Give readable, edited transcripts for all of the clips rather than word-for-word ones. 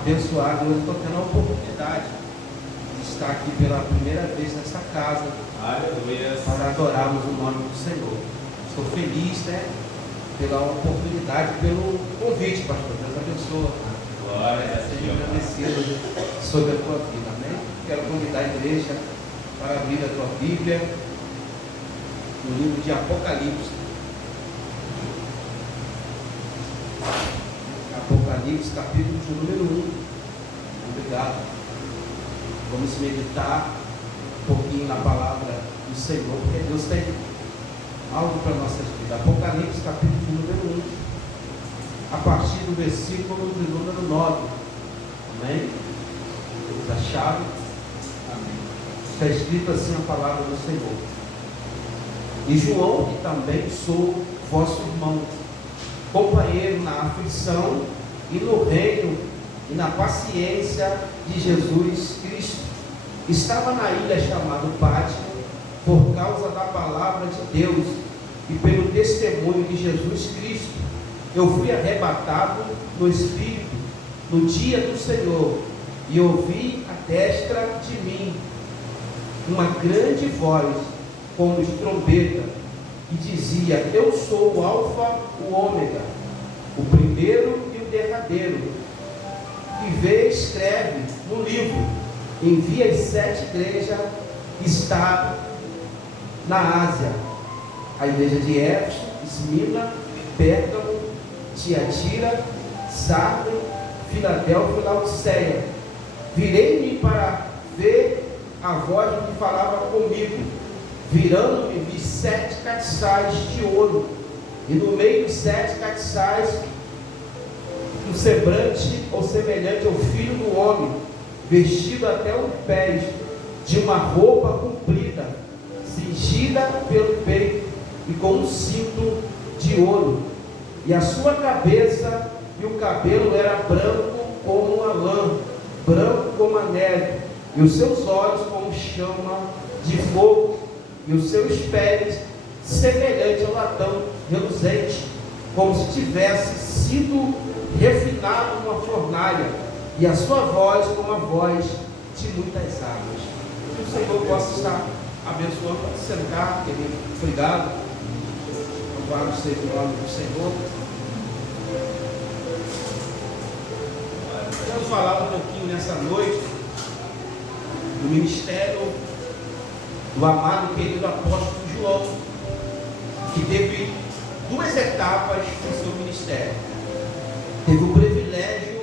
abençoado. Hoje estou tendo a oportunidade de estar aqui pela primeira vez nessa casa. Aleluia. Para adorarmos o nome do Senhor. Estou feliz, pela oportunidade, pelo convite, pastor. Deus abençoe. Glória a Deus. Seja agradecido sobre a tua vida, amém? Quero convidar a igreja para abrir a tua Bíblia no livro de Apocalipse. Apocalipse, capítulo de número 1. Obrigado. Vamos meditar um pouquinho na palavra do Senhor, porque Deus tem algo para nossas vidas. Apocalipse, capítulo de número 1, a partir do versículo de número 9. Amém? Eles acharam? Amém. Está escrito assim a palavra do Senhor. E João, que também sou vosso irmão, companheiro na aflição e no reino e na paciência de Jesus Cristo, estava na ilha chamada Pátimo por causa da palavra de Deus e pelo testemunho de Jesus Cristo. Eu fui arrebatado no Espírito no dia do Senhor e ouvi à destra de mim uma grande voz como de trombeta que dizia: Eu sou o Alfa, o Ômega, o primeiro e o derradeiro. E vê, escreve no livro, envia as 7 igrejas que está na Ásia: a igreja de Éfeso, Esmirna, Pérgamo, Tiatira, Sardes, Filadélfia e Laodiceia. Virei-me para ver a voz que falava comigo. Virando-me, vi 7 castiçais de ouro, e no meio dos 7 castiçais um semblante ou semelhante ao filho do homem, vestido até os pés de uma roupa comprida, cingida pelo peito e com um cinto de ouro, e a sua cabeça e o cabelo era branco como a lã, branco como a neve, e os seus olhos como chama de fogo, e os seus pés semelhante ao latão reluzente, como se tivesse sido refinado numa fornalha, e a sua voz como a voz de muitas águas. Que o Senhor possa estar abençoando. Pode sentar, querido. Obrigado. Louvado seja o nome do Senhor. Vamos falar um pouquinho nessa noite do ministério do amado e querido apóstolo João, que teve 2 etapas no seu ministério. Teve o privilégio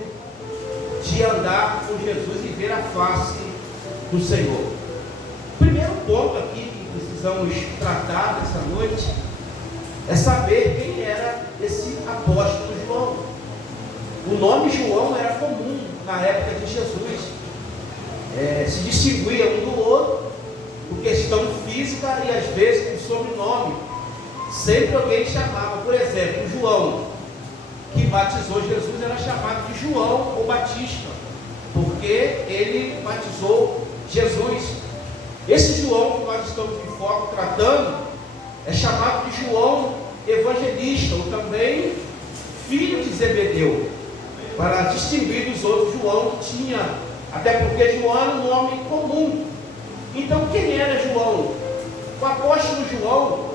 de andar com Jesus e ver a face do Senhor. O primeiro ponto aqui que precisamos tratar nessa noite é saber quem era esse apóstolo João. O nome João era comum na época de Jesus. Se distinguia um do outro por questão física e às vezes por sobrenome. Sempre alguém chamava, por exemplo, João, que batizou Jesus, era chamado de João ou Batista, porque ele batizou Jesus. Esse João que nós estamos em foco tratando é chamado de João Evangelista, ou também filho de Zebedeu, para distinguir dos outros João que tinha, até porque João era um nome comum. Então quem era João? O apóstolo João,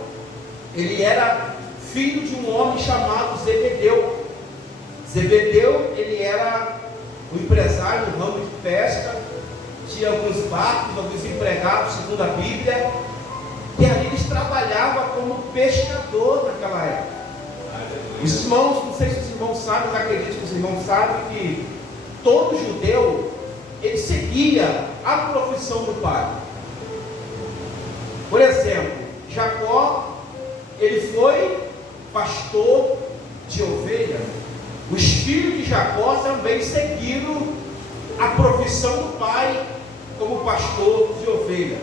ele era filho de um homem chamado Zebedeu. Zebedeu, ele era um empresário no ramo de pesca, tinha alguns barcos, alguns empregados, segundo a Bíblia, e ali eles trabalhavam como pescador naquela época. Os irmãos, não sei se os irmãos sabem, mas acredito que os irmãos sabem que todo judeu, ele seguia a profissão do pai. Por exemplo, Jacó, ele foi pastor de ovelha. Os filhos de Jacó também seguiram a profissão do pai como pastor de ovelha.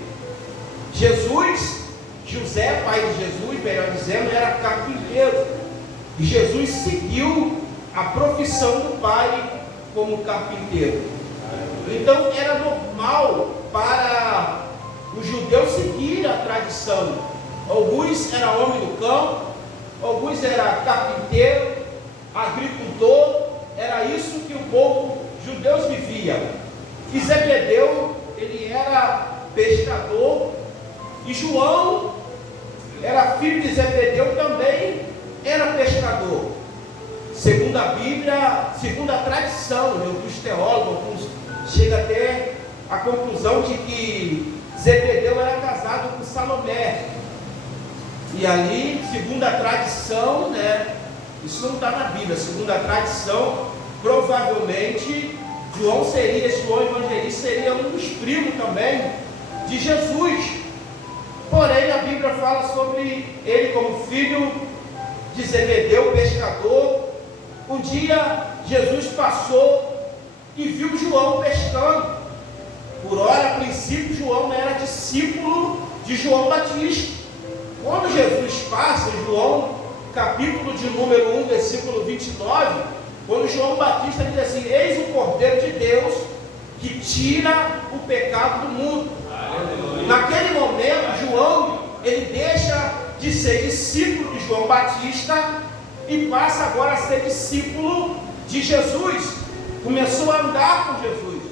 José, pai de Jesus, melhor dizendo, era carpinteiro. E Jesus seguiu a profissão do pai como carpinteiro. Então era normal para os judeus seguir a tradição. Alguns eram homem do campo, alguns eram carpinteiro, agricultor. Era isso que o povo judeu vivia. E Zebedeu, ele era pescador, e João era filho de Zebedeu, também era pescador. Segundo a Bíblia, segundo a tradição, dos teólogos, alguns chegam até a conclusão de que Zebedeu era casado com Salomé. E ali, segundo a tradição, isso não está na Bíblia, segundo a tradição, provavelmente João Evangelista seria um dos primos também de Jesus. Porém, a Bíblia fala sobre ele como filho de Zebedeu, pescador. Um dia, Jesus passou e viu João pescando. Por ora, a princípio, João era discípulo de João Batista. Quando Jesus passa, em João, capítulo de número 1, versículo 29, quando João Batista diz assim: eis o Cordeiro de Deus que tira o pecado do mundo. Aleluia. Naquele momento, João, ele deixa de ser discípulo de João Batista e passa agora a ser discípulo de Jesus. Começou a andar com Jesus.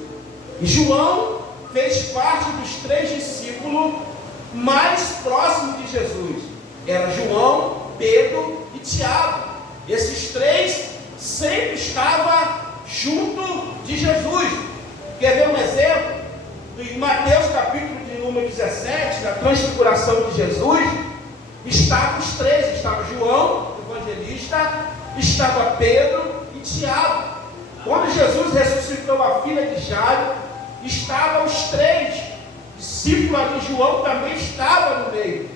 E João fez parte dos 3 discípulos mais próximos de Jesus. Era João, Pedro e Tiago. Esses 3 sempre estavam junto de Jesus. Quer ver um exemplo? Em Mateus capítulo de número 17, na transfiguração de Jesus, estavam os 3, estava João, evangelista, estava Pedro e Tiago. Quando Jesus ressuscitou a filha de Jairo, estavam os 3 discípulos de João, também estava no meio.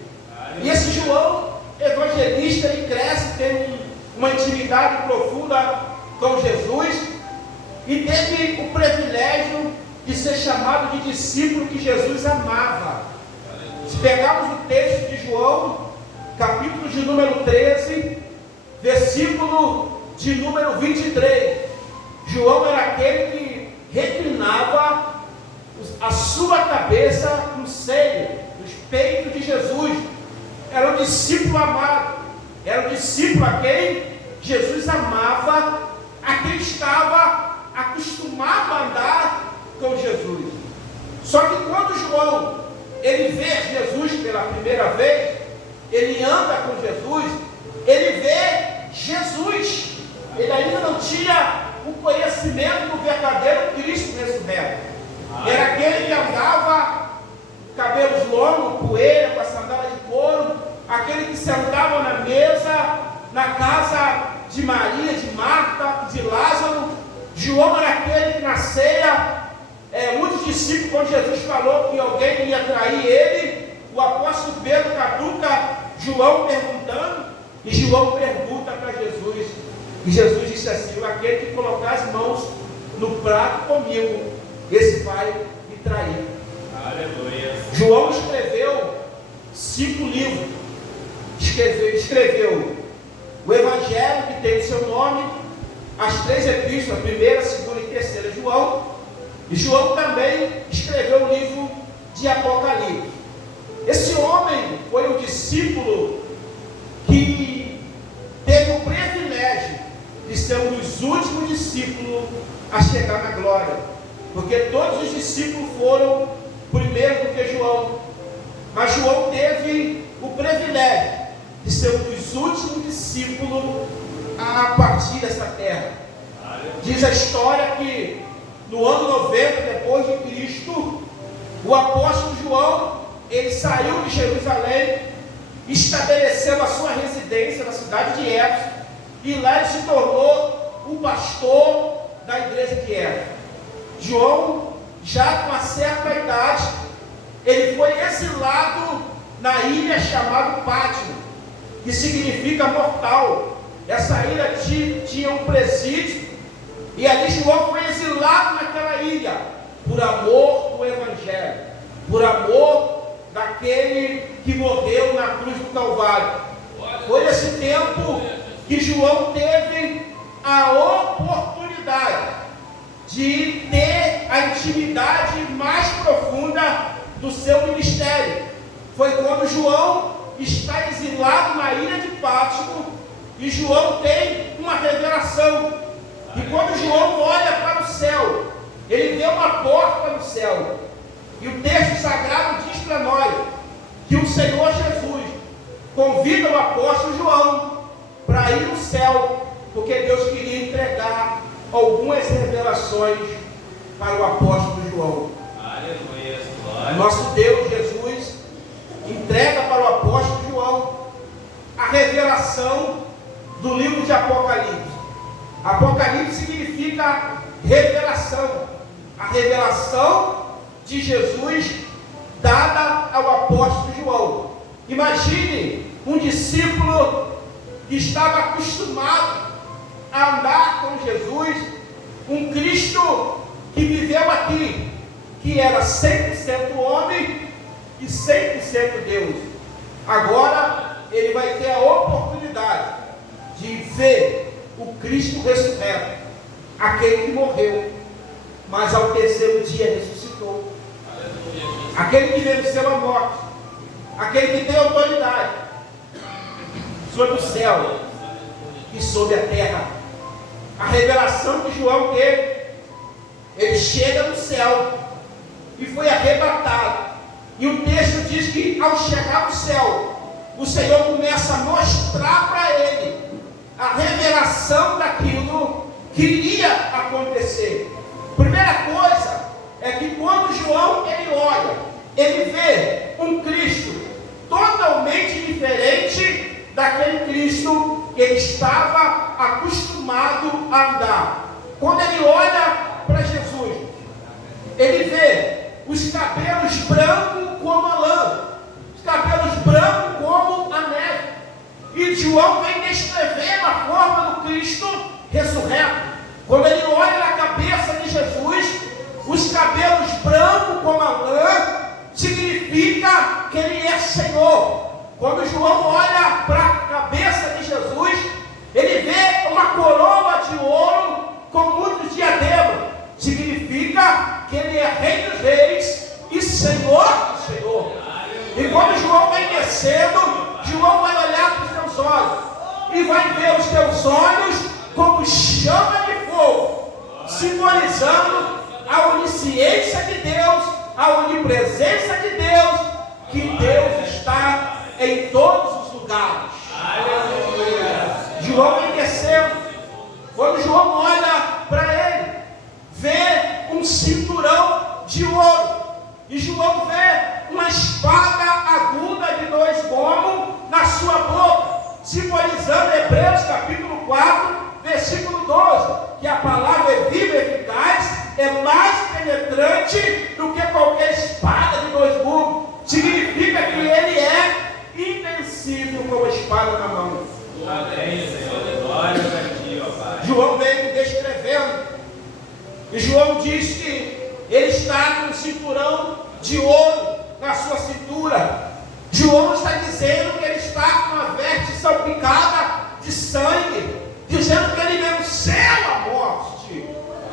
E esse João, evangelista, ele cresce, tem uma intimidade profunda com Jesus e teve o privilégio de ser chamado de discípulo que Jesus amava. Se pegarmos o texto de João, capítulo de número 13, versículo de número 23, João era aquele que reclinava a sua cabeça no seio, nos peitos de Jesus. Era um discípulo amado, era um discípulo a quem Jesus amava, a quem estava acostumado a andar com Jesus. Só que quando João, ele vê Jesus pela primeira vez, ele anda com Jesus, ele vê Jesus. Ele ainda não tinha o conhecimento do verdadeiro Cristo ressurreto. Era aquele que andava cabelos longos, poeira, com a sandália de couro, aquele que sentava na mesa, na casa de Maria, de Marta, de Lázaro. João era aquele que na ceia, muitos discípulos, quando Jesus falou que alguém ia trair ele, o apóstolo Pedro catuca João perguntando, e João pergunta para Jesus, e Jesus disse assim: aquele que colocar as mãos no prato comigo, esse vai me trair. Aleluia. João escreveu 5 livros. Escreveu o Evangelho, que tem o seu nome, as 3 epístolas, 1ª, 2ª e 3ª João. E João também escreveu o livro de Apocalipse. Esse homem foi um discípulo que teve o privilégio de ser um dos últimos discípulos a chegar na glória, porque todos os discípulos foram primeiro do que João, mas João teve o privilégio de ser um dos últimos discípulos a partir dessa terra. Diz a história que no ano 90 depois de Cristo, o apóstolo João, ele saiu de Jerusalém, estabeleceu a sua residência na cidade de Éfeso, e lá ele se tornou o pastor da igreja de Éfeso. João, já com uma certa idade, ele foi exilado na ilha chamada Pátimo, que significa mortal. Essa ilha tinha um presídio, e ali João foi exilado naquela ilha, por amor do Evangelho, por amor daquele que morreu na cruz do Calvário. Foi nesse tempo que João teve a oportunidade de ter a intimidade mais profunda do seu ministério. Foi quando João está exilado na ilha de Pátimo, e João tem uma revelação. E quando João olha para o céu, ele céu. E o texto sagrado diz para nós que o Senhor Jesus convida o apóstolo João para ir no céu, porque Deus queria entregar algumas revelações para o apóstolo João. Aleluia, glória. Nosso Deus Jesus entrega para o apóstolo João a revelação do livro de Apocalipse. Apocalipse significa revelação, a revelação de Jesus dada ao apóstolo João. Imagine um discípulo que estava acostumado a andar com Jesus, um Cristo que viveu aqui, que era 100% homem e 100% Deus. Agora ele vai ter a oportunidade de ver o Cristo ressurreto, aquele que morreu, mas ao terceiro dia ressuscitou, aquele que venceu a morte, aquele que tem autoridade sobre o céu e sobre a terra. A revelação que João teve, ele chega no céu e foi arrebatado, e o texto diz que ao chegar no céu, o Senhor começa a mostrar para ele a revelação daquilo que iria acontecer. Primeira coisa é que quando João ele olha, ele vê um Cristo totalmente diferente daquele Cristo que ele estava acostumado a andar. Quando ele olha para Jesus, ele vê os cabelos brancos como a lã, os cabelos brancos como a neve. E João vem descrevendo a forma do Cristo ressurreto. Quando ele olha na cabeça de Jesus, os cabelos brancos como a lã, significa que ele é Senhor. Quando João olha para a cabeça de Jesus, ele vê uma coroa de ouro com muitos diademas. Significa que ele é Rei dos Reis e Senhor do Senhor. E quando João vem descendo, João vai olhar para os teus olhos e vai ver os teus olhos como chama de fogo, simbolizando a onisciência de Deus, a onipresença de Deus, que Deus está em todos os lugares. Aleluia. João vem descendo. Quando João olha para ele, vê um cinturão de ouro, e João vê uma espada aguda de 2 gumes na sua boca, simbolizando Hebreus capítulo 4, versículo 12, que a palavra é viva e eficaz, é mais penetrante do que qualquer espada de 2 gumes. Significa que ele é invencível com a espada na mão. Amém, Senhor. Glória a ti, ó Pai. João veio descrevendo, e João diz que ele está com um cinturão de ouro na sua cintura. João está dizendo que ele está com uma veste salpicada de sangue, dizendo que ele venceu a morte.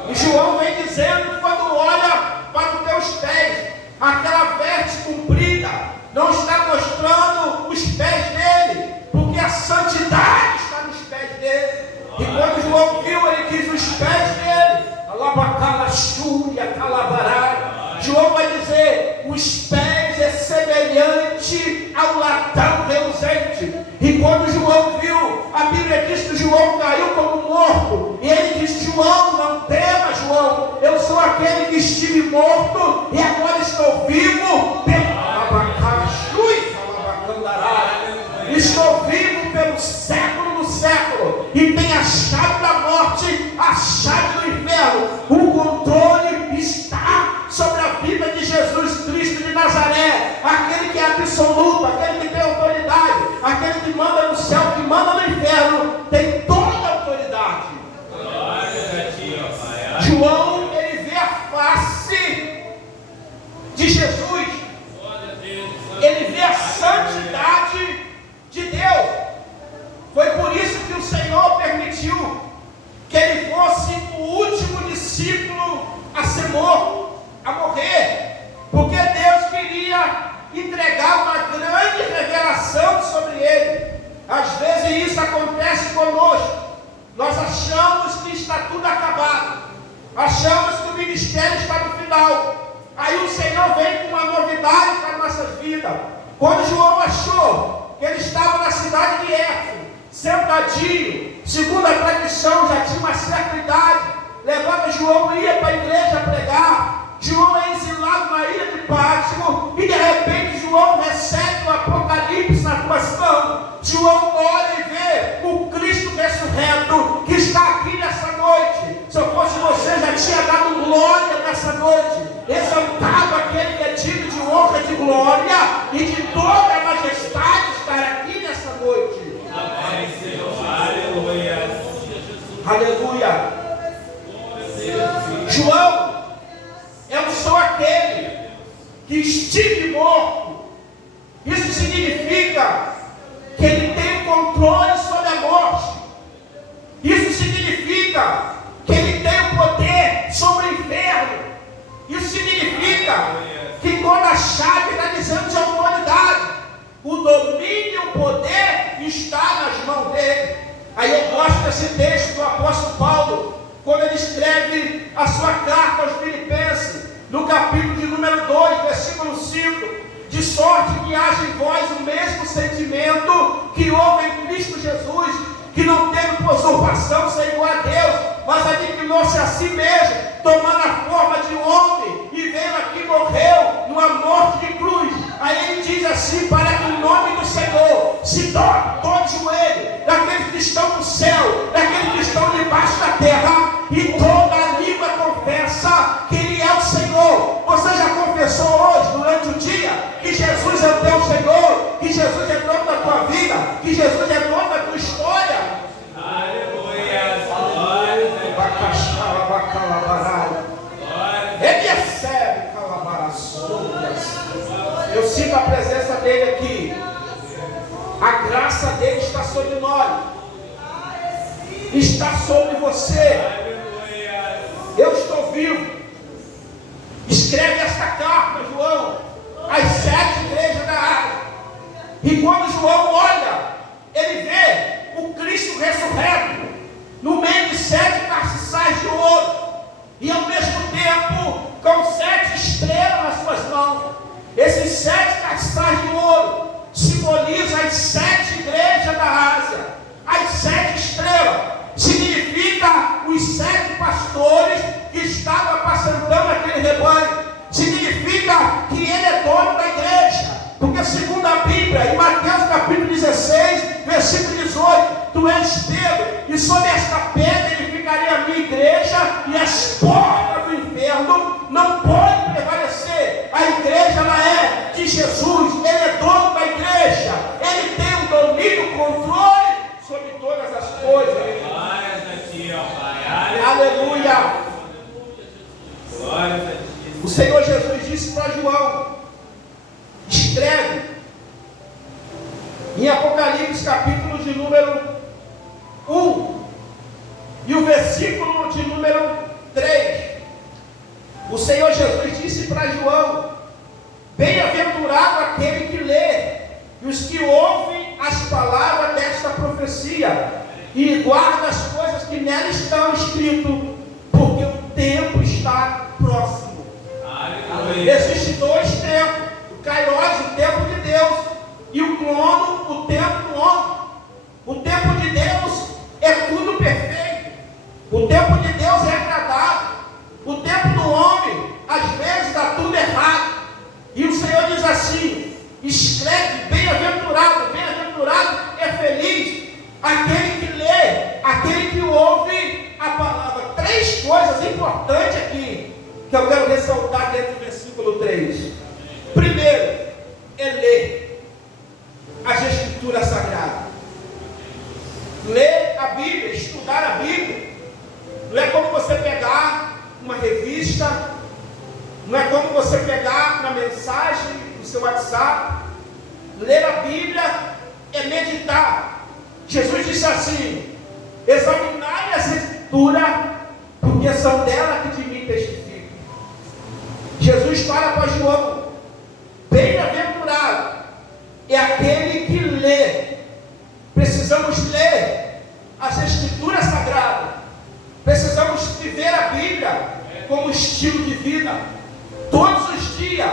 E João vem dizendo que quando olha para os teus pés, aquela veste comprida não está mostrando os pés dele, porque a santidade está nos pés dele. E quando João viu, ele diz os pés dele, João vai dizer, os pés é semelhante ao latão reluzente. E quando João viu, a Bíblia diz que João caiu como morto, e ele disse, João, não tema, João, eu sou aquele que estive morto e agora estou vivo estou vivo pelo século do século, e tem a chave da morte, a chave do inferno. O controle está sobre a vida de Jesus Cristo de Nazaré, aquele que é absoluto, aquele que tem autoridade, aquele que manda no céu, que manda no inferno, tem toda a autoridade. Glória a ti, ó Pai. João, ele vê a face de Jesus, ele vê a santidade de Deus. Foi por isso que o Senhor permitiu que ele fosse o último discípulo a ser morto, a morrer, porque Deus queria entregar uma grande revelação sobre ele. Às vezes isso acontece conosco. Nós achamos que está tudo acabado, achamos que o ministério está no final, Aí o Senhor vem com uma novidade para nossas vidas. Quando João achou que ele estava na cidade de Éfeso, sentadinho, segundo a tradição, já tinha uma certa idade, levava João, ia para a igreja pregar. João é exilado na ilha de Pátimo, e de repente João recebe o Apocalipse nas suas mãos. João olha e vê o Cristo ressurreto que está aqui nessa noite. Se eu fosse você, já tinha dado glória nessa noite, exaltado aquele que é digno de honra, de glória e de toda a majestade estar aqui nessa noite. Amém, Senhor. Aleluia. Aleluia. João, eu sou aquele que estive morto. Isso significa que ele tem o controle sobre a morte. Isso significa que ele tem o poder sobre o inferno. Isso significa que toda a chave está dizendo de autoridade. O domínio e o poder está nas mãos dele. Aí eu gosto desse texto do apóstolo Paulo, quando ele escreve a sua carta aos Filipenses, no capítulo de número 2, versículo 5, de sorte que haja em vós o mesmo sentimento que houve em Cristo Jesus, que não teve por usurpação ser igual a Deus, mas aniquilou-se a si mesmo, tomando a forma de homem, e veio aqui, morreu numa morte de cruz. Aí ele diz assim, para que o nome do Senhor se dobre todo joelho, daqueles que estão no céu, daqueles que estão debaixo da terra, e toda a língua confessa que Ele é o Senhor. Você já confessou hoje, durante o dia, que Jesus é o teu Senhor, que Jesus é dono da tua vida, que Jesus é dono da tua história? Aleluia. Glória a Deus. Ele recebe calabaraçudas. Eu sinto a presença dele aqui. A graça dele está sobre nós, está sobre você. Eu estou vivo. Escreve esta carta, João, às 7 igrejas da Ásia. E quando João olha, ele vê o Cristo ressurreto no meio de 7 castiçais de ouro, e ao mesmo tempo com 7 estrelas nas suas mãos. Esses 7 castiçais de ouro simbolizam as 7 igrejas da Ásia. As 7 estrelas significa os 7 pastores que estavam apacentando aquele rebanho. Significa que ele é dono da igreja, porque segundo a Bíblia, em Mateus capítulo 16, versículo 18, tu és Pedro, e sobre esta pedra edificarei a minha igreja, e as portas do inferno não podem prevalecer. A igreja, ela é de Jesus, ele é dono da igreja, ele tem o domínio, o controle sobre todas as coisas. Glórias a ti, ó Pai. Aleluia. Glórias a ti. O Senhor Jesus disse para João, escreve em Apocalipse capítulo de número 1 e o versículo de número 3. O Senhor Jesus disse para João, bem-aventurado aquele que lê e os que ouvem as palavras desta profecia e guarda as coisas que nela estão escritas, porque o tempo está próximo. Aleluia. Existem 2 tempos, o Kairos, o tempo de Deus, e o crono, o tempo do homem. O tempo de Deus é tudo perfeito, o tempo de Deus é agradável, o tempo do homem às vezes dá tudo errado. E o Senhor diz assim, escreve, bem-aventurado, bem-aventurado é feliz aquele que lê, aquele que ouve a palavra. 3 coisas importantes aqui que eu quero ressaltar dentro do versículo 3. Primeiro, é ler as Escrituras Sagradas. Ler a Bíblia, estudar a Bíblia. Não é como você pegar uma revista, não é como você pegar uma mensagem no seu WhatsApp. Ler a Bíblia é meditar. Jesus disse assim, examinai as Escrituras, porque são dela que de mim testificam. Jesus fala para João, bem-aventurado é aquele que lê. Precisamos ler as Escrituras Sagradas. Precisamos viver a Bíblia como estilo de vida. Todos os dias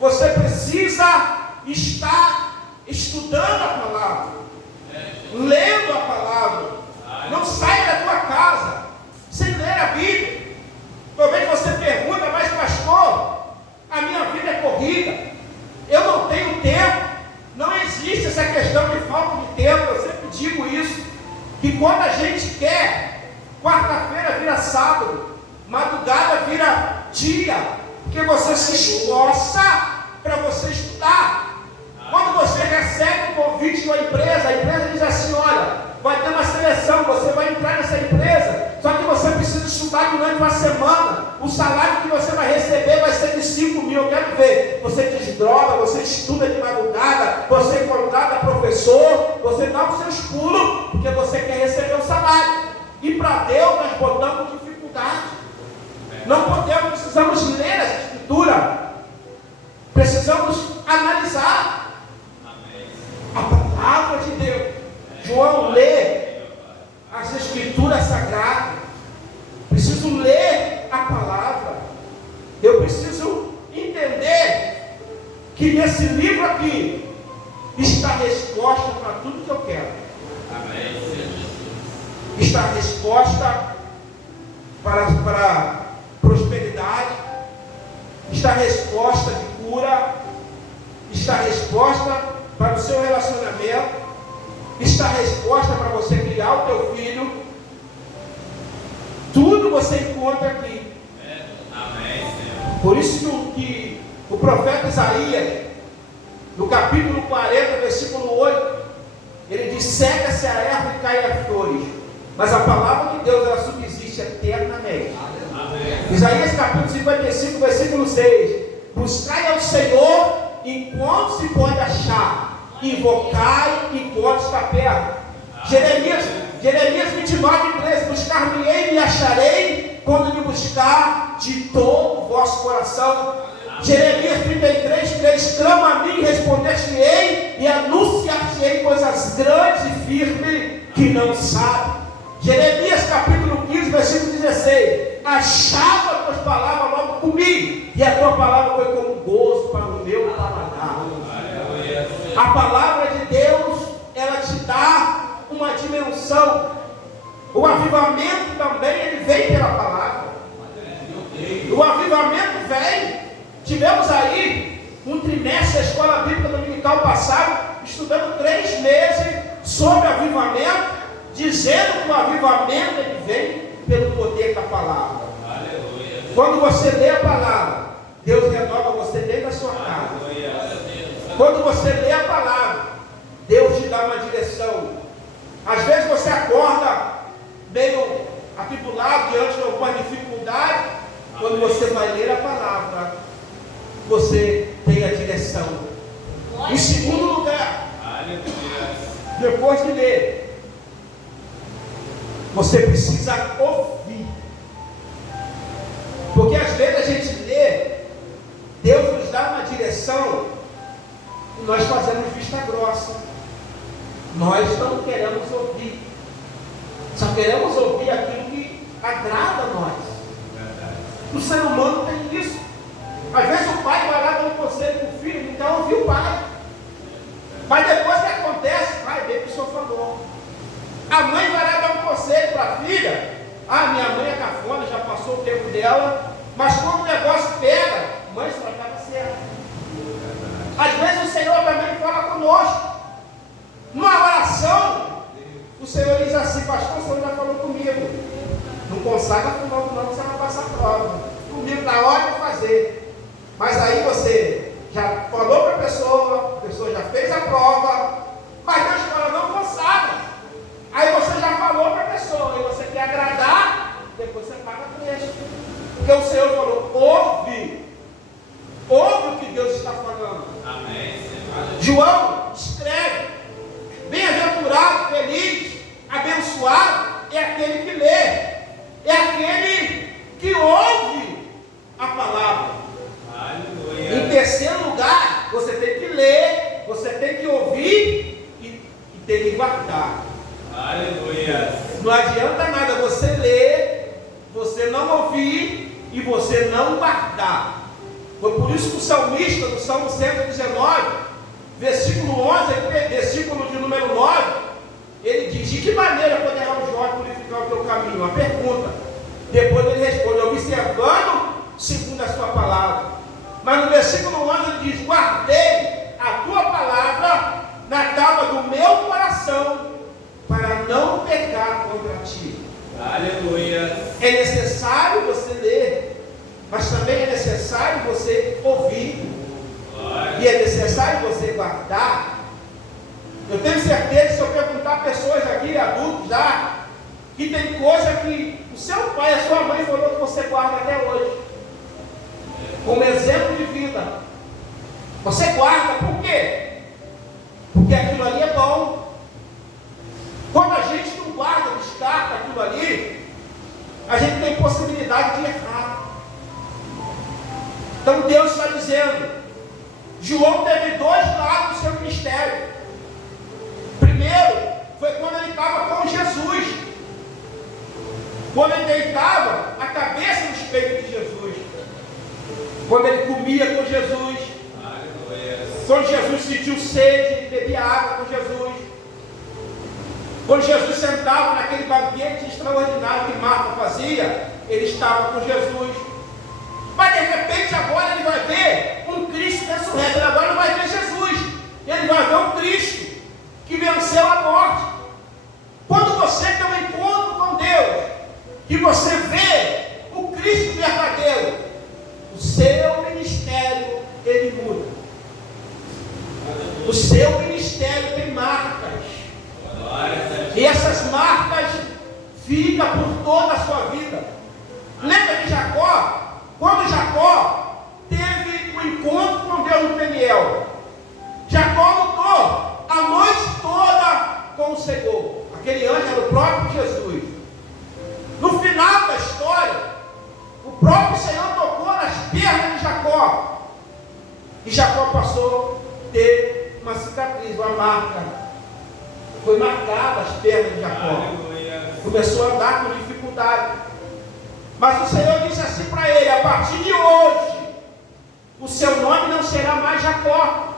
você precisa estar estudando a palavra, lendo a palavra. Não saia da tua casa sem ler a Bíblia. Talvez você pergunta, mas pastor, a minha vida é corrida, eu não tenho tempo. Não existe essa questão de falta de tempo. Eu sempre digo isso, que quando a gente quer, quarta-feira vira sábado, madrugada vira dia, porque você se esforça para você estudar. Quando você recebe um convite de uma empresa, a empresa diz assim: olha, vai ter uma seleção, você vai entrar nessa empresa, só que você precisa estudar durante uma semana. O salário que você vai receber vai ser de 5 mil. Eu quero ver, você desdroga, você estuda de madrugada, você contrata professor, você dá os seus pulos, porque você quer receber o salário. E para Deus nós botamos dificuldade. Não podemos, precisamos ler a Escritura, precisamos analisar a palavra de Deus. João lê as Escrituras Sagradas. Preciso ler a palavra. Eu preciso entender que nesse livro aqui está a resposta para tudo que eu quero. Está a resposta para prosperidade. Está a resposta de cura. Está a resposta para o seu relacionamento. Está a resposta para você criar o teu filho. Tudo você encontra aqui. Por isso que o profeta Isaías, no capítulo 40, versículo 8, ele diz: seca-se a erva e cai as flores, mas a palavra de Deus, ela subsiste eternamente. Isaías capítulo 55, versículo 6: buscai ao Senhor enquanto se pode achar, invocai enquanto está perto. Jeremias 29, 13: buscar-me-ei e acharei, quando me buscar de todo o vosso coração. Jeremias 33, 3: clama a mim, responder-te-ei e anunciar-te-ei coisas grandes e firmes que não sabe. Jeremias capítulo 15, versículo 16: achava as tuas palavras logo comigo, e a tua palavra foi como gozo para o meu paladar. A palavra de Deus, ela te dá uma dimensão. O avivamento também, ele vem pela palavra. O avivamento vem. Tivemos aí um trimestre da escola bíblica dominical passado, estudando 3 meses sobre avivamento, dizendo que o avivamento ele vem pelo poder da palavra. Quando você lê a palavra, Deus renova você dentro da sua casa. Quando você lê a palavra, Deus te dá uma direção. Às vezes você acorda meio atribulado diante de alguma dificuldade. Quando você vai ler a palavra, você tem a direção. Em segundo lugar, depois de ler, você precisa ouvir. Porque às vezes a gente lê, Deus nos dá uma direção e nós fazemos vista grossa. Nós não queremos ouvir. Só queremos ouvir aquilo que agrada a nós. O ser humano tem isso. Às vezes o pai vai lá dar um conselho para o filho, então ouvir o pai. Mas depois que acontece, vai ver o que o senhor falou. A mãe vai lá dar um conselho para a filha. Ah, minha mãe é cafona, já passou o tempo dela. Mas quando o negócio pega, mãe, isso vai estar certo. Às vezes o Senhor também fala conosco. Numa oração, o Senhor diz assim: pastor, o Senhor já falou comigo. Não consagra para o novo, não, você vai passar a prova. Comigo na hora de fazer. Mas aí você já falou para a pessoa já fez a prova, mas Deus fala: não consagra. Aí você já falou para a pessoa, e você quer agradar, depois você paga o preço. Porque o Senhor falou: ouve o que Deus está falando. Amém. João escreve: bem-aventurado, feliz, abençoado é aquele que lê, é aquele que ouve a palavra. Aleluia. Em terceiro lugar, você tem que ler, você tem que ouvir e tem que guardar. Aleluia. Não adianta nada você ler, você não ouvir e você não guardar. Foi por isso que o salmista, no Salmo 119, versículo 11, versículo de número 9, ele diz: de que maneira poderá o jovem purificar o teu caminho? Uma pergunta. Depois ele responde: observando segundo a sua palavra. Mas no versículo 11 ele diz: guardei a tua palavra na tábua do meu coração, para não pecar contra ti. Aleluia. É necessário você ler, mas também é necessário você ouvir. E é necessário você guardar. Eu tenho certeza que se eu perguntar a pessoas aqui, adultos já, que tem coisa que o seu pai, a sua mãe falou que você guarda até hoje, como exemplo de vida. Você guarda, por quê? Porque aquilo ali é bom. Quando a gente não guarda, descarta aquilo ali, a gente tem possibilidade de errar. Então Deus está dizendo, João teve dois lados do seu ministério. Primeiro, foi quando ele estava com Jesus. Quando ele deitava a cabeça nos peitos de Jesus. Quando ele comia com Jesus. Quando Jesus sentiu sede, ele bebia água com Jesus. Quando Jesus sentava naquele banquete extraordinário que Marta fazia, ele estava com Jesus. Mas de repente agora ele vai ver um Cristo ressurreto. Ele agora não vai ver Jesus. Ele vai ver um Cristo que venceu a morte. Quando você tem um encontro com Deus, que você vê o Cristo verdadeiro, o seu ministério ele muda. O seu ministério tem marcas. E essas marcas ficam por toda a sua vida. Lembra de Jacó? Quando Jacó teve um encontro com Deus no Peniel, Jacó lutou a noite toda com o Senhor. Aquele anjo era o próprio Jesus. No final da história, o próprio Senhor tocou nas pernas de Jacó. E Jacó passou a ter uma cicatriz, uma marca. Foi marcada as pernas de Jacó. Começou a andar com dificuldade. Mas o Senhor disse assim para ele: a partir de hoje, o seu nome não será mais Jacó.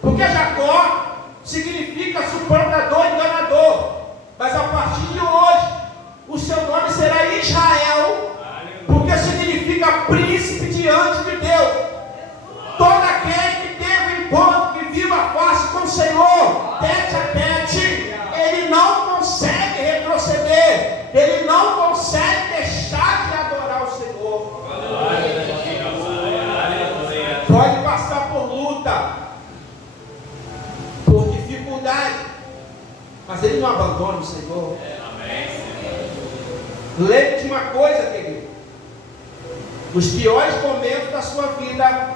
Porque Jacó significa suplantador, enganador. Mas a partir de hoje, o seu nome será Israel. Porque significa príncipe diante de Deus. Todo aquele que teve um encontro, que viu a face com o Senhor, tete a tete, ele não consegue retroceder. Ele não consegue deixar de adorar o Senhor. Pode passar por luta, por dificuldade, mas ele não abandona o Senhor. Lembre de uma coisa, querido: nos piores momentos da sua vida,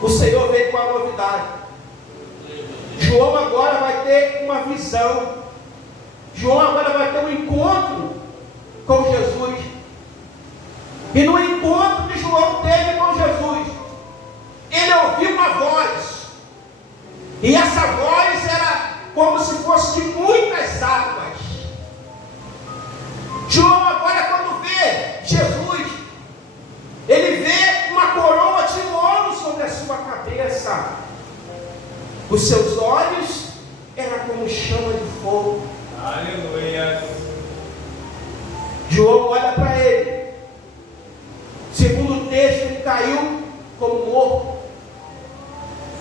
o Senhor veio com a novidade. João agora vai ter uma visão. João agora vai ter um encontro com Jesus. E no encontro que João teve com Jesus, ele ouviu uma voz. E essa voz era como se fosse de muitas águas. João agora, quando vê Jesus, ele vê uma coroa de ouro sobre a sua cabeça. Os seus olhos eram como chama de fogo. Aleluia. João olha para ele. Segundo o texto, ele caiu como morto.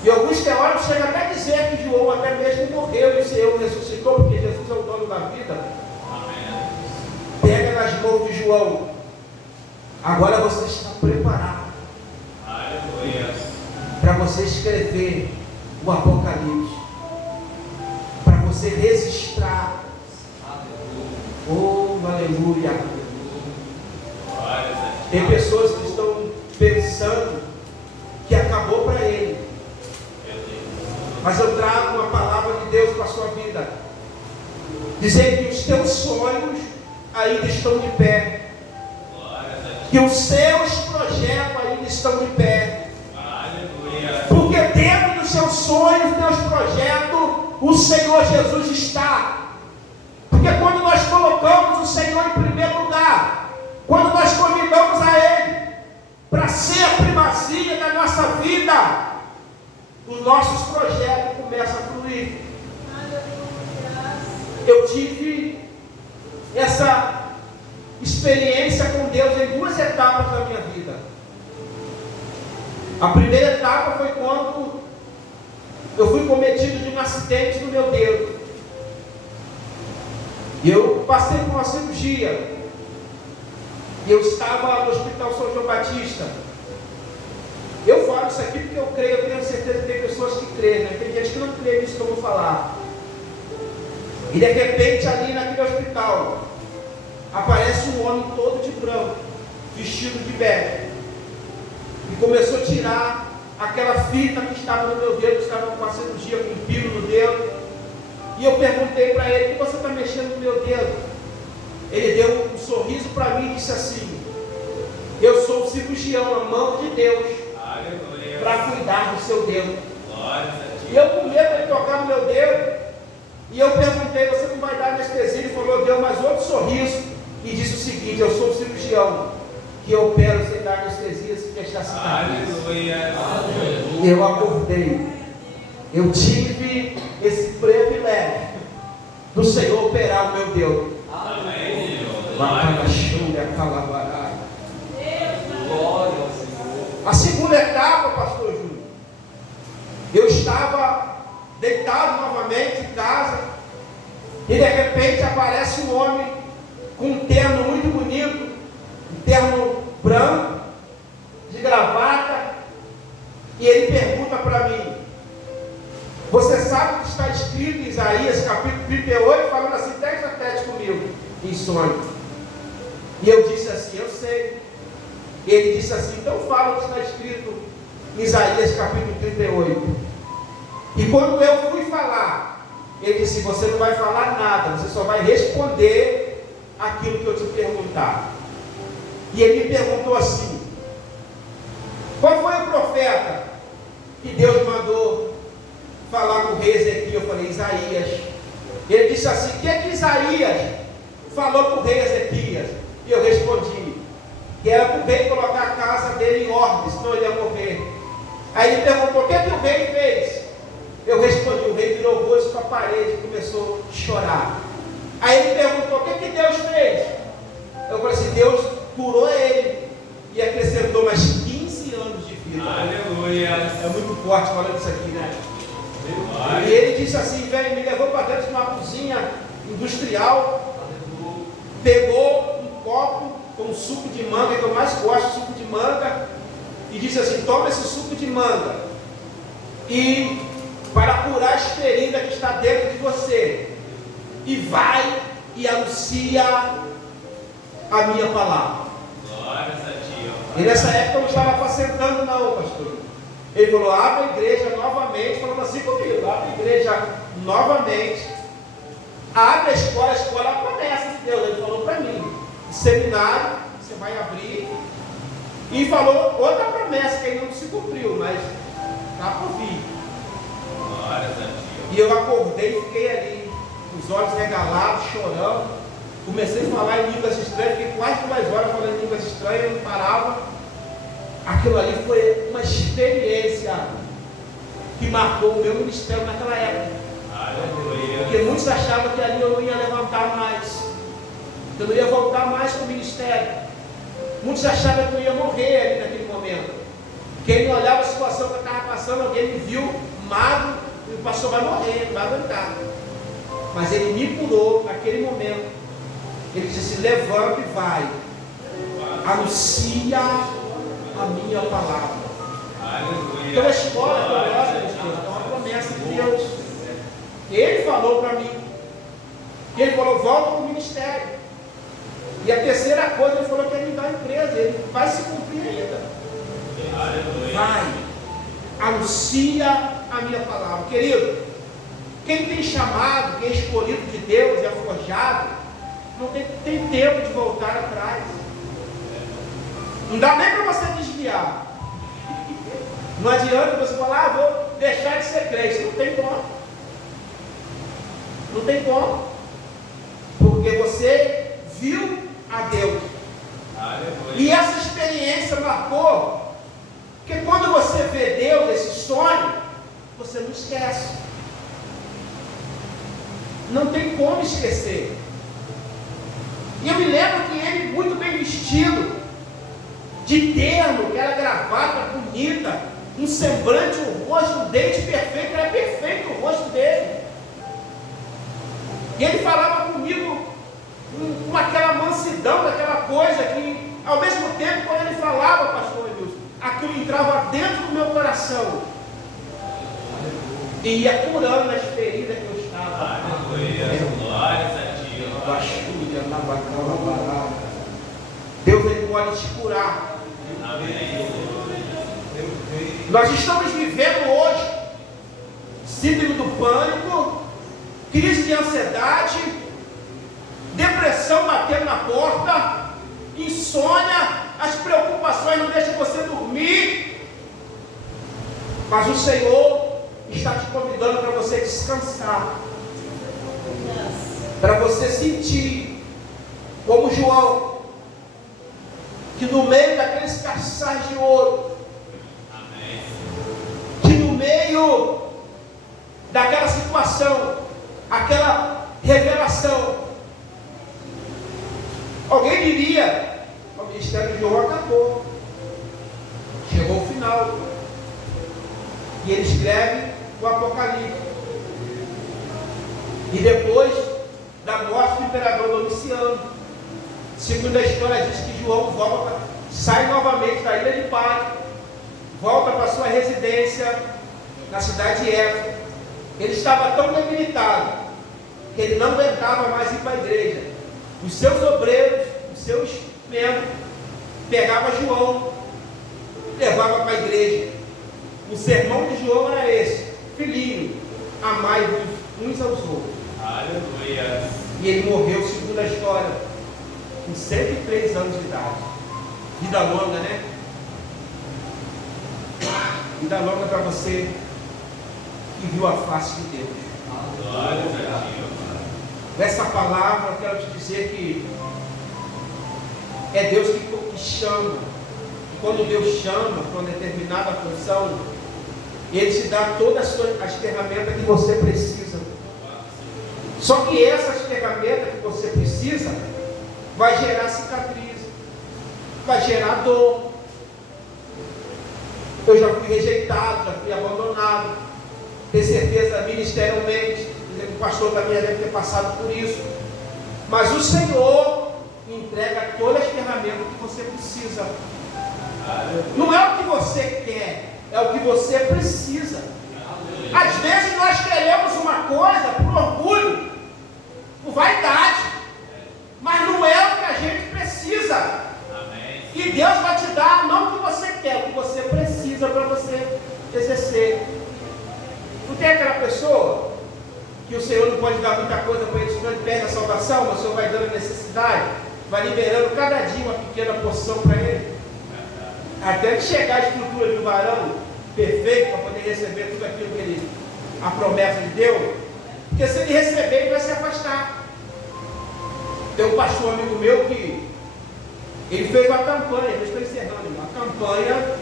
E alguns teólogos chegam até a dizer que João até mesmo morreu e o Senhor ressuscitou, porque Jesus é o dono da vida. Amém. Pega nas mãos de João. Agora você está preparado. Aleluia. Para você escrever o Apocalipse. Para você registrar. Oh, aleluia. Tem pessoas que estão pensando que acabou para ele. Mas eu trago uma palavra de Deus para a sua vida, dizendo que os teus sonhos ainda estão de pé, que os seus projetos ainda estão de pé. Porque dentro dos seus sonhos, dos seus projetos, o Senhor Jesus está. Porque quando nós colocamos o Senhor em primeiro lugar, quando nós convidamos a Ele para ser a primazia vida, os nossos projetos começam a fluir. Eu tive essa experiência com Deus em duas etapas da minha vida. A primeira etapa foi quando eu fui cometido de um acidente no meu dedo. Eu passei por uma cirurgia. Eu estava no Hospital São João Batista. Eu falo isso aqui porque eu creio, eu tenho certeza que tem pessoas que creem, né? Tem gente que não crê nisso que eu vou falar. E de repente ali naquele hospital aparece um homem todo de branco, vestido de bege, e começou a tirar aquela fita que estava no meu dedo, que estava com a cirurgia, com um pino no dedo. E eu perguntei para ele: o que você está mexendo no meu dedo? Ele deu um sorriso para mim e disse assim: eu sou o cirurgião, a mão de Deus, para cuidar do seu dedo. E eu, com medo de tocar no meu dedo, e eu perguntei: você não vai dar anestesia? Ele falou, deu mais outro sorriso e disse o seguinte: eu sou o cirurgião que eu opero sem dar anestesia, se fechar cicatriz. Eu acordei, eu tive esse privilégio do Senhor operar o meu dedo. A segunda etapa, pastor Júlio, eu estava deitado novamente em casa, e de repente aparece um homem com um terno muito bonito, um terno branco, de gravata, e ele pergunta para mim: você sabe o que está escrito em Isaías capítulo 38, falando assim, tete a tete comigo, em sonho? E eu disse assim: eu sei. Ele disse assim: então fala o que está escrito em Isaías capítulo 38. E quando eu fui falar, ele disse: você não vai falar nada, você só vai responder aquilo que eu te perguntar. E ele me perguntou assim: qual foi o profeta que Deus mandou falar com o rei Ezequias? Eu falei: Isaías. Ele disse assim: o que é que Isaías falou para o rei Ezequias? E eu respondi que era para o rei colocar a casa dele em ordem, senão ele ia morrer. Aí ele perguntou: o que é que o rei fez? Eu respondi: o rei virou o rosto para a parede e começou a chorar. Aí ele perguntou: o que é que Deus fez? Eu falei assim: Deus curou ele e acrescentou mais 15 anos de vida. Aleluia. É muito forte falando isso aqui, né? Aleluia. E ele disse assim: velho, me levou para dentro de uma cozinha industrial, pegou um copo com suco de manga, que eu mais gosto, suco de manga, e disse assim: toma esse suco de manga, e para curar as feridas que está dentro de você, e vai e anuncia a minha palavra. E nessa época eu não estava apacentando não, pastor. Ele falou: abre a igreja novamente, falando assim comigo: abre a igreja novamente, abre a escola é a promessa de Deus. Ele falou para mim: seminário, você vai abrir. E falou outra promessa que ainda não se cumpriu, mas está por vir. E eu acordei e fiquei ali, os olhos regalados, chorando. Comecei a falar em línguas estranhas, fiquei quase 2 horas falando em línguas estranhas, não parava. Aquilo ali foi uma experiência que marcou o meu ministério naquela época. Porque muitos achavam que ali eu não ia levantar mais, que eu não ia voltar mais para o ministério. Muitos achavam que eu ia morrer ali naquele momento. Quem não olhava a situação que eu estava passando, alguém me viu magro, e o pastor vai morrer, não vai aguentar. Mas ele me curou naquele momento. Ele disse: levanta e vai, anuncia a minha palavra. Então a escola gloriosa de Deus é uma promessa de Deus. Ele falou para mim, ele falou: volta para o ministério. E a terceira coisa, ele falou que ele dá a empresa, ele vai se cumprir ainda. Vai, anuncia a minha palavra. Querido, quem tem chamado, quem é escolhido de Deus e é forjado, não tem tempo de voltar atrás. Não dá nem para você desviar. Não adianta você falar: vou deixar de ser crente. Não tem como. Não tem como. Porque você viu a Deus. E essa experiência marcou. Porque quando você vê Deus, você não esquece. Não tem como esquecer. E eu me lembro que ele, muito bem vestido, de terno, aquela gravata bonita, um semblante, um rosto, um dente perfeito, era perfeito o rosto dele. E ele falava comigo com aquela mansidão, daquela coisa que, ao mesmo tempo, quando ele falava, pastor Edilson, aquilo entrava dentro do meu coração e ia curando as feridas que eu estava. Glórias a Deus. Deus, ele pode te curar. Amém. Nós estamos vivendo hoje síndrome do pânico, crise de ansiedade, depressão batendo na porta, insônia, as preocupações não deixam você dormir. Mas o Senhor está te convidando para você descansar, para você sentir, como João, que no meio daqueles caçais de ouro, que no meio daquela situação, aquela revelação, alguém diria, o ministério de João acabou, chegou ao final, e ele escreve o Apocalipse, e depois da morte do imperador Domiciano, segundo a história diz que João volta, sai novamente da ilha de Patmos, volta para sua residência na cidade de Éfeso. Ele estava tão debilitado que ele não aguentava mais ir para a igreja. Os seus obreiros, os seus membros, pegavam João, levavam para a igreja. O sermão de João era esse: filhinho, amai-vos uns aos outros. Aleluia. E ele morreu, segundo a história, com 103 anos de idade. Vida longa, né? Vida longa para você que viu a face de Deus. Glórias a Deus. Nessa palavra eu quero te dizer que é Deus que chama. E quando Deus chama para uma determinada função, Ele te dá todas as ferramentas que você precisa. Só que essas ferramentas que você precisa vai gerar cicatriz, vai gerar dor. Eu já fui rejeitado, já fui abandonado. Tenho certeza, ministerialmente, o pastor também deve ter passado por isso. Mas o Senhor entrega todas as ferramentas que você precisa. Não é o que você quer, é o que você precisa. Às vezes nós queremos uma coisa por orgulho, por vaidade, mas não é o que a gente precisa. E Deus vai te dar não o que você quer, o que você precisa para você exercer. Não tem aquela pessoa que o Senhor não pode dar muita coisa para ele, senão ele perde a salvação, mas o Senhor vai dando a necessidade, vai liberando cada dia uma pequena porção para ele, até que chegar a estrutura de um varão perfeito para poder receber tudo aquilo que ele, a promessa de Deus. Porque se ele receber, ele vai se afastar. Tem um pastor amigo meu que ele fez uma campanha, eu estou encerrando, uma campanha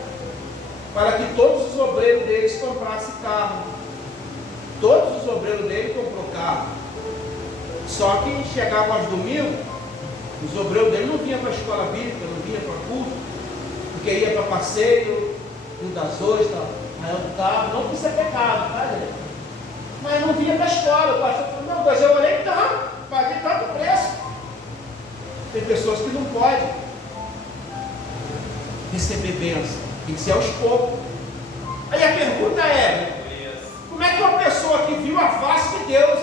para que todos os obreiros deles comprassem carro. Todos os obreiros dele comprou carro. Só que chegava aos domingos, os obreiros dele não vinham para a escola bíblica, não vinham para culto, porque ia para passeio, Rio das Ostras, Arraial do Cabo, não por ser pecado, tá, gente? Mas não vinha para a escola. O pastor falou: não, mas eu orei tanto, paguei tanto preço. Tem pessoas que não podem receber bênção, tem que ser aos poucos. Aí a pergunta é: como é que uma pessoa que viu a face de Deus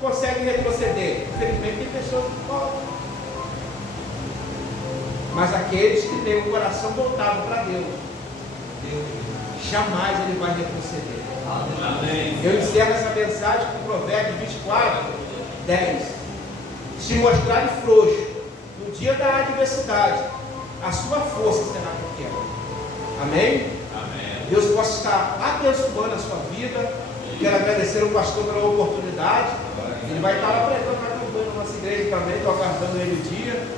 consegue retroceder? Infelizmente tem pessoas que podem. Mas aqueles que têm o coração voltado para Deus, jamais ele vai retroceder. Amém. Eu encerro essa mensagem com Provérbios 24, 10. Se mostrarem frouxo no dia da adversidade, a sua força será pequena. Amém? Amém. Deus possa estar abençoando a sua vida. Quero agradecer ao pastor pela oportunidade. Ele vai estar lá pregando, vai acompanhando a nossa igreja também. Estou aguardando ele o dia.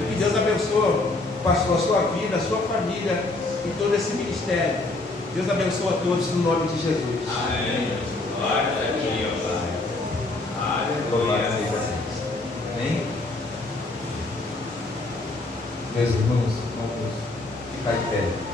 E que Deus abençoe, pastor, a sua vida, a sua família e todo esse ministério. Deus abençoe a todos no nome de Jesus. Amém. Glória a Ti, ó Pai. Louvado Aleluia. seja Deus. Amém? Meus irmãos, vamos ficar de pé.